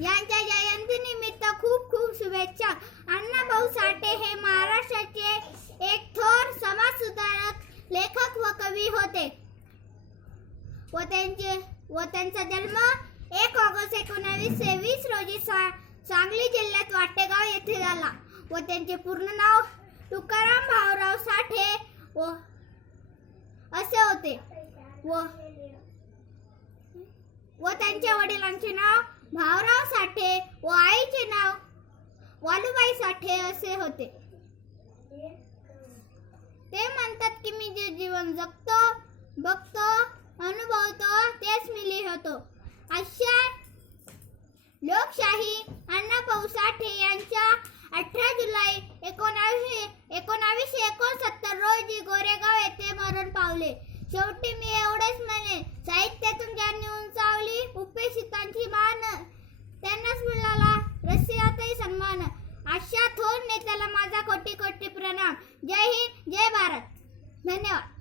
यांच्या जयंतीनिमित्त खूप खूप शुभेच्छा. अण्णाभाऊ साठे हे महाराष्ट्राचे एक थोर समाजसुधारक, लेखक व कवी होते व त्यांचा जन्म 1 ऑगस्ट 1920 रोजी सांगली जिल्ह्यात वाटेगाव येथे झाला व त्यांचे पूर्ण नाव तुकाराम भाऊराव साठे असे होते व त्यांच्या वडिलांचे नाव भाऊराव साठे व आईचे नाव वालुबाई साठे असे होते. ते म्हणतात की मी जे जीवन जगतो, बघतो, अनुभवतो तेच मी लिहितो. अशा लोकशाही अण्णाभाऊ साठे यांच्या 18 जुलै 1969 रोजी गोरेगाव येथे मरण पावले. शेवटी मी एवढेच म्हणेन, साहित्यातून ज्यांनी उंचावली उपेक्षितांची मान, त्यांनाच मिळाला रशियातही सन्मान. अशा थोर नेत्याला माझा कोटी कोटी प्रणाम. जय हिंद, जय भारत. धन्यवाद.